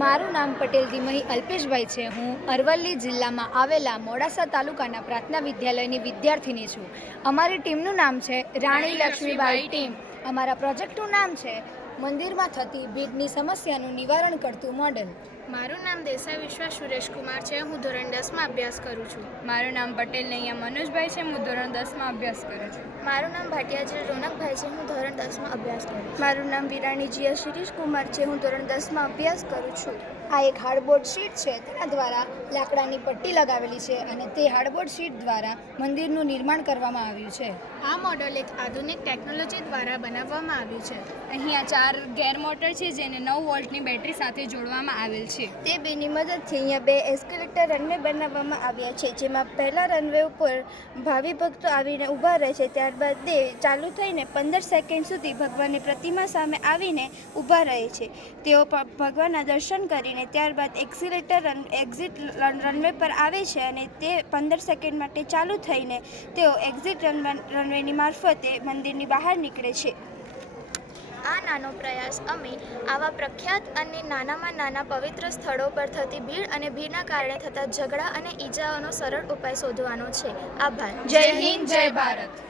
મારું નામ પટેલ ધીમહી અલ્પેશભાઈ છે. હું અરવલ્લી જિલ્લામાં આવેલા મોડાસા તાલુકાના પ્રાર્થના વિદ્યાલયની વિદ્યાર્થીની છું. અમારી ટીમનું નામ છે રાણી લક્ષ્મીબાઈ ટીમ. અમારા પ્રોજેક્ટનું નામ છે મંદિરમાં થતી ભીડની સમસ્યાનું નિવારણ કરતું મોડેલ. મારું નામ દેસાઈ વિશ્વાસ સુરેશકુમાર છે. હું ધોરણ 10માં અભ્યાસ કરું છું. મારું નામ પટેલ નૈયા મનોજભાઈ છે. હું ધોરણ 10માં અભ્યાસ કરું છું. મારું નામ ભાટિયાજી રોનકભાઈ છે. હું ધોરણ 10માં અભ્યાસ કરું છું. મારું નામ વિરાણી જીયા શિરીષકુમાર છે. હું ધોરણ 10માં અભ્યાસ કરું છું. આ એક હાર્ડબોર્ડ શીટ છે. તેના દ્વારા લાકડાની પટ્ટી લગાવેલી છે અને તે હાર્ડબોર્ડ શીટ દ્વારા મંદિરનું નિર્માણ કરવામાં આવ્યું છે. આ મોડલ એક આધુનિક ટેકનોલોજી દ્વારા બનાવવામાં આવ્યું છે. અહીંયા 4 ગેર મોટર છે જેને 9 વોલ્ટની બેટરી સાથે જોડવામાં આવેલ છે. તે બેની મદદથી અહીંયા 2 એસ્કેલેટર રનવે બનાવવામાં આવ્યા છે, જેમાં પહેલા રનવે ઉપર ભાવિ ભક્તો આવીને ઊભા રહે છે. ત્યારબાદ તે ચાલુ થઈને 15 સેકન્ડ સુધી ભગવાનની પ્રતિમા સામે આવીને ઊભા રહે છે. તેઓ ભગવાનના દર્શન કરીને ત્યારબાદ એક્ઝિટ રનવે પર આવે છે અને તે 15 સેકન્ડ માટે ચાલુ થઈને તેઓ એક્ઝિટ રનવેની મારફતે મંદિરની બહાર નીકળે છે. આ નાનો પ્રયાસ અમે આવા પ્રખ્યાત અને નાનામાં નાના પવિત્ર સ્થળો પર થતી ભીડ અને ભીડના કારણે થતા ઝઘડા અને ઈજાઓનો સરળ ઉપાય શોધવાનો છે. આભાર. જય હિન્દ, જય ભારત.